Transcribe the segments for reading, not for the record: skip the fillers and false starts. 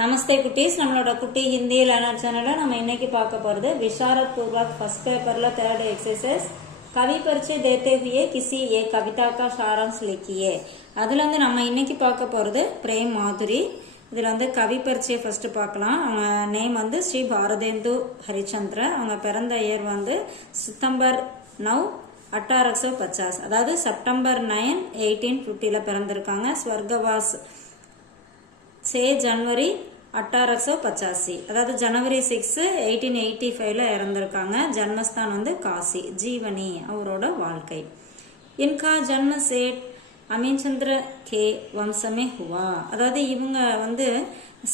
நமஸ்தே குட்டீஸ், நம்மளோட குட்டி ஹிந்தி லேர்னர் சேனல்ல நம்ம இன்னைக்கு பார்க்க போறது विशारद पूर्वक फर्स्ट पेपरல थर्ड एक्सरसाइज कवि परिचय देते हुए किसी एक कविता का सारांश लिखिए. அதுல வந்து நம்ம இன்னைக்கு பார்க்க போறது பிரேம் மாதுரி. இதுல வந்து கவி பரிச்சை ஃபர்ஸ்ட் பார்க்கலாம். அவங்க நேம் வந்து ஸ்ரீ பாரதேந்து ஹரிச்சந்திர. அவங்க பிறந்த இயர் வந்து சித்தம்பர் 9 1850, அதாவது செப்டம்பர் 9 1850 பிறந்திருக்காங்க. ஸ்வர்கவாஸ் 6 ஜனவரி 1885, அதாவது ஜனவரி 6 1885 இறந்திருக்காங்க. ஜன்மஸ்தான் வந்து காசி. ஜீவனி அவரோட வாழ்க்கை. இன்கா ஜன்ம சேட் அமீன்சந்திர கே வம்சமே ஹுவா, அதாவது இவங்க வந்து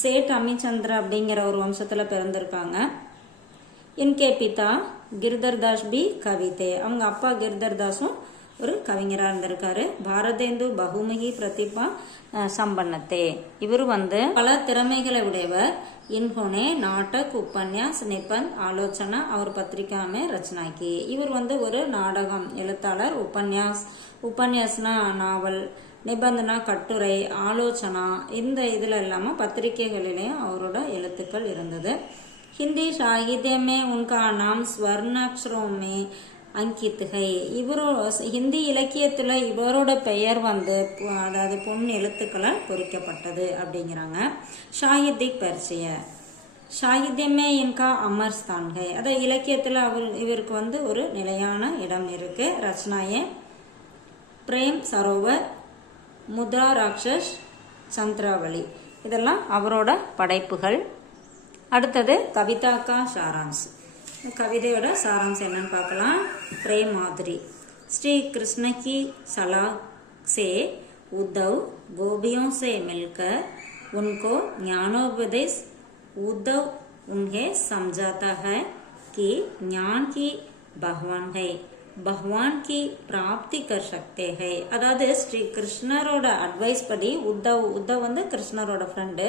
சேட் அமீன்சந்திர அப்படிங்கிற ஒரு வம்சத்துல பிறந்திருக்காங்க. இன்கே பிதா கிர்தர் தாஸ் பி கவிதே, அவங்க அப்பா கிர்தர் தாஸும் ஒரு கவிஞராக இருந்திருக்காரு. பாரதேந்து பகுமுகி பிரதிபா சம்பன்னத்தே, இவர் வந்து பல திறமைகளை உடையவர். இன்ஹோனே நாடக் உபன்யாஸ் நிபந்த் ஆலோசனா அவர் பத்திரிகாமே ரச்சனாக்கி, இவர் வந்து ஒரு நாடகம் எழுத்தாளர். உபன்யாஸ்னா நாவல், நிபந்தனா கட்டுரை, ஆலோசனா இந்த இதுல இல்லாம பத்திரிகைகளிலேயும் அவரோட எழுத்துக்கள் இருந்தது. ஹிந்தி சாகித்யமே உன்கா நாம் ஸ்வர்ணாட்சரமே அங்கித்கை, இவரோ ஹிந்தி இலக்கியத்துல இவரோட பெயர் வந்து அதாவது பொன் எழுத்துக்களால் பொறிக்கப்பட்டது அப்படிங்கிறாங்க. சாகித்யிக் பரிச்சய சாகித்யமே இன்கா அமர் ஸ்தான்கை, அதாவது இலக்கியத்துல இவருக்கு வந்து ஒரு நிலையான இடம் இருக்கு. ரச்சனாயே பிரேம் சரோவர், முத்ரா ராட்சஸ், சந்திராவளி இதெல்லாம் அவரோட படைப்புகள். அடுத்தது கவிதா கா சாராம்ஸ், கவிதையோட சாராம்சம் என்னன்னு பார்க்கலாம். பிரேம் மாதுரி. ஸ்ரீ கிருஷ்ண की सलाह से उद्धव गोपियों से मिलकर उनको ज्ञानोपदेश उद्धव उन्हें समझाता है कि ज्ञान की भगवान है, भगवान की प्राप्ति कर सकते हैं. அதாவது ஸ்ரீ கிருஷ்ணரோட அட்வைஸ் படி உத்தவ் வந்து கிருஷ்ணரோட ஃப்ரெண்டு.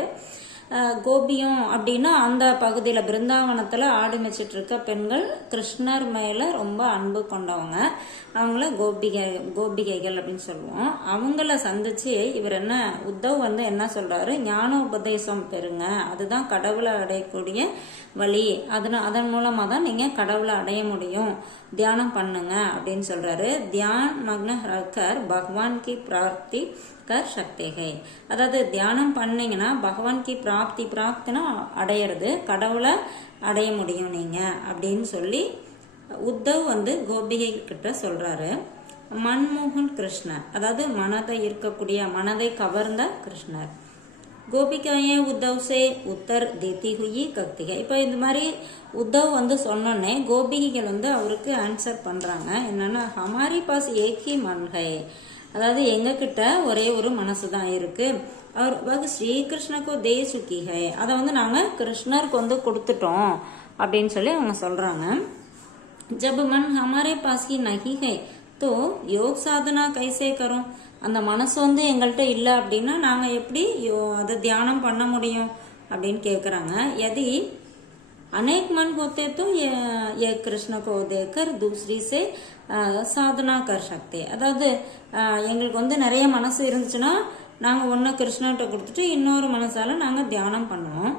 கோபியம் அப்படின்னா அந்த பகுதியில் பிருந்தாவனத்தில் ஆடு மேய்ச்சிட்டு இருக்க பெண்கள் கிருஷ்ணர் மேல ரொம்ப அன்பு கொண்டவங்க. அவங்கள கோபிகைகள் அப்படின்னு சொல்லுவோம். அவங்கள சந்திச்சு இவர் உத்தவ் வந்து என்ன சொல்றாரு, ஞான உபதேசம் பெறுங்க, அதுதான் கடவுளை அடையக்கூடிய வழி, அதன் மூலமா தான் நீங்க கடவுளை அடைய முடியும், தியானம் பண்ணுங்க அப்படின்னு சொல்றாரு. தியான் மக்ன ரக்கர் பகவான் கி பிராப்தி கர் சக்திகை, அதாவது தியானம் பண்ணீங்கன்னா பகவான் கி பிராப்தினா அடையிறது, கடவுளை அடைய முடியும் நீங்க அப்படின்னு சொல்லி உத்தவ் வந்து கோபிகை கிட்ட சொல்றாரு. மன்மோகன் கிருஷ்ணர், அதாவது மனதை ஈர்க்கக்கூடிய மனதை கவர்ந்த கிருஷ்ணர். கோபிகாயே உத்தவ் சே உத்தர் தேத்தி ஹுயி கக்திகை, இப்போ இந்த மாதிரி உத்தவ் வந்து சொன்னோன்னே கோபிகைகள் வந்து அவருக்கு ஆன்சர் பண்றாங்க. என்னன்னா ஹமாரி பாஸ் ஏகி மன்ஹை, அதாவது எங்க கிட்ட ஒரே ஒரு மனசு தான் இருக்கு. அவர் ஸ்ரீகிருஷ்ணக்கு தே சுக்கி ஹை, அதை வந்து நாங்க கிருஷ்ணருக்கு வந்து கொடுத்துட்டோம் அப்படின்னு சொல்லி அவங்க சொல்றாங்க. ஜப் மன் ஹமாரே பாஸ் கி நஹி ஹை தோ யோக் சாதனா கைசே கரும், அந்த மனசு வந்து எங்கள்கிட்ட இல்லை அப்படின்னா நாங்க எப்படி அதை தியானம் பண்ண முடியும் அப்படின்னு கேக்குறாங்க. यदि अनेक मन होते तो ये कृष्ण को देखकर दूसरी से சாதனா कर सकते, அதாவது எங்களுக்கு வந்து நிறைய மனசு இருந்துச்சுன்னா நாங்க ஒன்னு கிருஷ்ணர்கிட்ட கொடுத்துட்டு இன்னொரு மனசால நாங்க தியானம் பண்ணுவோம்.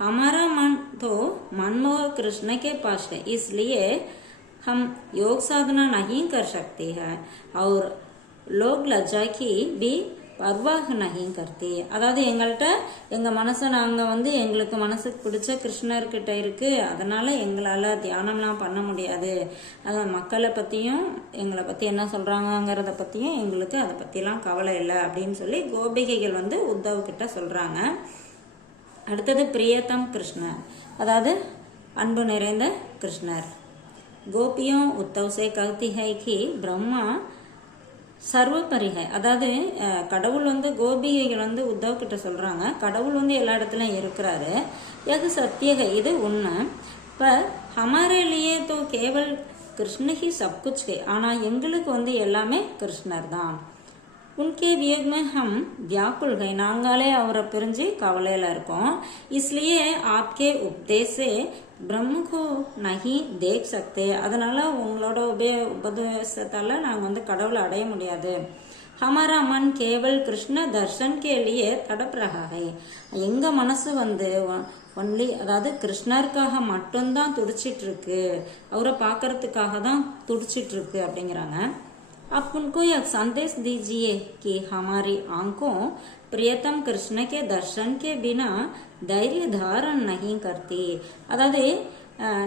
हमारा मन तो मनमोह कृष्ण के पास है, इसलिए हम योग साधना नहीं कर सकते हैं और लोग लज्जा की भी பர்வாக நகியும் கர்த்தி, அதாவது எங்கள்கிட்ட எங்க மனசை நாங்க வந்து எங்களுக்கு மனசுக்கு பிடிச்ச கிருஷ்ணர்கிட்ட இருக்கு, அதனால எங்களால தியானம்லாம் பண்ண முடியாது, அதாவது மக்களை பத்தியும் எங்களை பத்தி என்ன சொல்றாங்கிறத பத்தியும் எங்களுக்கு அதை பத்திலாம் கவலை இல்லை அப்படின்னு சொல்லி கோபிகைகள் வந்து உத்தவ் கிட்ட சொல்றாங்க. அடுத்தது பிரியதம் கிருஷ்ணர், அதாவது அன்பு நிறைந்த கிருஷ்ணர். கோபியும் உத்தவ் சே கஹ்தி ஹை கி பிரம்மா சர்வபரிகை, அதாவது கடவுள் வந்து கோபிகைகள் வந்து உத்தவ் கிட்ட சொல்றாங்க கடவுள் வந்து எல்லா இடத்துலயும் இருக்கிறாரு, எது சத்தியகை இது உண்மை. இப்ப ஹமாரே லியே தோ கேவல் கிருஷ்ண ஹி சப் குச் ஹை, ஆனா எங்களுக்கு வந்து எல்லாமே கிருஷ்ணர் தான். उनके वियोग में हम व्याकुल गए நாங்களே அவரை பிரிஞ்சு கவலையில இருக்கோம் इसलिए आपके उपदेश से ब्रह्म को नहीं देख सकते அதனால உங்களோட உபதேசத்தால நாங்க வந்து கடவுளை அடைய முடியாது हमारा मन केवल कृष्ण दर्शन के लिए तड़प रहा है எங்க மனசு வந்து ஒன்லி அதாவது கிருஷ்ணருக்காக மட்டும்தான் துடிச்சிட்டு இருக்கு அவரை பார்க்கறதுக்காக தான் துடிச்சிட்டு இருக்கு அப்படிங்கிறாங்க आप उनको यह संदेश दीजिए कि हमारी आंखों प्रियतम कृष्ण के दर्शन के बिना தைரிய धारण नहीं करती அதாவது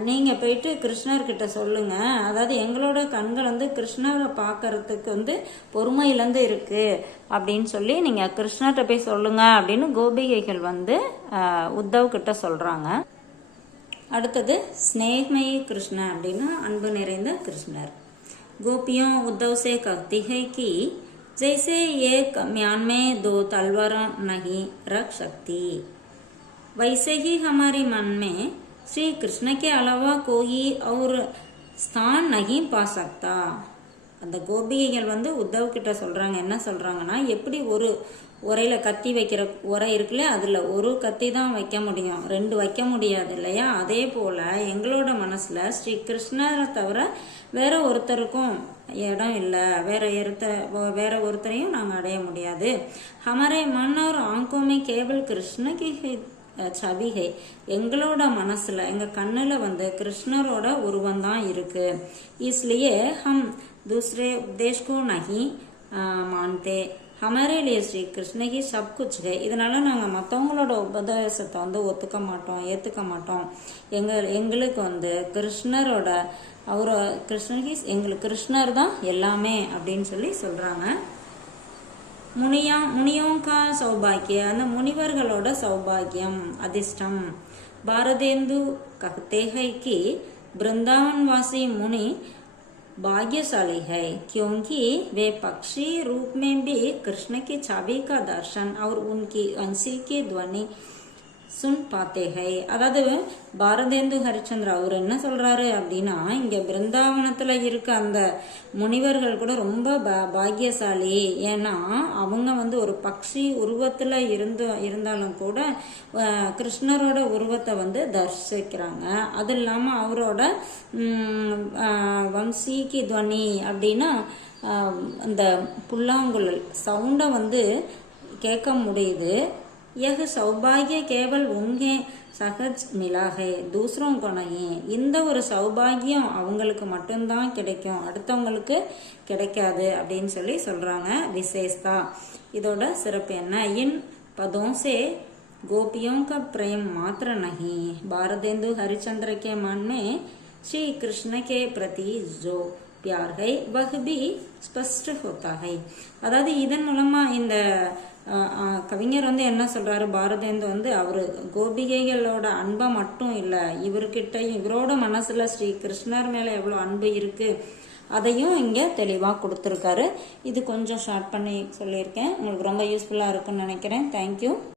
நீங்க போயிட்டு கிருஷ்ணர்கிட்ட சொல்லுங்க அதாவது எங்களோட கண்கள் வந்து கிருஷ்ணரை பார்க்கறதுக்கு வந்து பொறுமை இழந்து இருக்கு அப்படின்னு சொல்லி நீங்க கிருஷ்ணர்கிட்ட போய் சொல்லுங்க அப்படின்னு கோபிகைகள் வந்து உத்தவ் கிட்ட சொல்றாங்க அடுத்தது ஸ்நேகமயி கிருஷ்ண அப்படின்னா அன்பு நிறைந்த கிருஷ்ணர் गोपियों उद्धव से कहती है कि जैसे एक म्यान में दो तलवार नहीं रख सकती वैसे ही हमारे मन में श्री कृष्ण के अलावा कोई और स्थान नहीं पा सकता அந்த கோபிகைகள் வந்து உத்தவ் கிட்ட சொல்றாங்க என்ன சொல்றாங்கன்னா எப்படி ஒரு உரையில கத்தி வைக்கிற உரை இருக்குல்ல அதுல ஒரு கத்தி தான் வைக்க முடியும் ரெண்டு வைக்க முடியாது இல்லையா அதே போல எங்களோட மனசுல ஸ்ரீ கிருஷ்ணரை தவிர வேற ஒருத்தருக்கும் இடம் இல்லை வேற ஒருத்தரையும் நாங்க அடைய முடியாது हमारे मन और आंखों में केवल कृष्ण की छवि है எங்களோட மனசுல எங்க கண்ணுல வந்து கிருஷ்ணரோட உருவம் தான் இருக்கு इसलिए हम दूसरे उपदेश को नहीं मानते हमारे लिए श्री कृष्ण की सब कुछ है இதனால நாங்க மத்தவங்களோட உபதேசத்தை வந்து ஒத்துக்க மாட்டோம் ஏத்துக்க மாட்டோம் எங்களுக்கு வந்து கிருஷ்ணரோட அவர கிருஷ்ணகி எங்களுக்கு கிருஷ்ணர் தான் எல்லாமே அப்படின்னு சொல்லி சொல்றாங்க मुनियों का सौभाग्य அந்த முனிவர்களோட சௌபாகியம் அதிர்ஷ்டம் பாரதேந்து कहते हैं कि वृंदावनवासी मुनि भाग्यशाली है क्योंकि वे पक्षी रूप में भी कृष्ण की छवि का दर्शन और उनकी हंसी की ध्वनि सुन पाते हैं அதாவது பாரதேந்து ஹரிச்சந்திர அவர் என்ன சொல்றாரு அப்படின்னா இங்க பிருந்தாவனத்துல இருக்க அந்த முனிவர்கள் கூட ரொம்ப பாக்கியசாலி ஏன்னா அவங்க வந்து ஒரு பக்ஷி உருவத்துல இருந்தாலும் கூட கிருஷ்ணரோட உருவத்தை வந்து தரிசிக்கிறாங்க அது இல்லாம அவரோட வம்சீகி துவனி அப்படின்னா அந்த புல்லாங்குழல் சவுண்டை வந்து கேட்க முடியுது यह सौभाग्य केवल उन्हें सहज मिला है दूसरों को नहीं இந்த ஒரு சௌபாகியம் அவங்களுக்கு மட்டும்தான் கிடைக்கும் அடுத்தவங்களுக்கு கிடைக்காது அப்படின்னு சொல்லி சொல்றாங்க விசேஷதா இதோட சிறப்பு என்ன इन पदों से गोपियों का प्रेम मात्र नहीं भारतेंदु हरिचंद्र के मन में श्री कृष्ण के प्रति जो प्यार है वह भी स्पष्ट होता है அதாவது இதன் மூலமா இந்த கவிஞர் வந்து என்ன சொல்றாரு பாரதேந்து வந்து அவரு கோபிகைகளோட அன்பை மட்டும் இல்ல இவரோட மனசுல ஸ்ரீ கிருஷ்ணர் மேல எவ்வளவு அன்பு இருக்கு அதையும் இங்க தெளிவா கொடுத்திருக்காரு இது கொஞ்சம் ஷார்ட் பண்ணி சொல்லியிருக்கேன் உங்களுக்கு ரொம்ப யூஸ்ஃபுல்லா இருக்கும்னு நினைக்கிறேன் தேங்க்யூ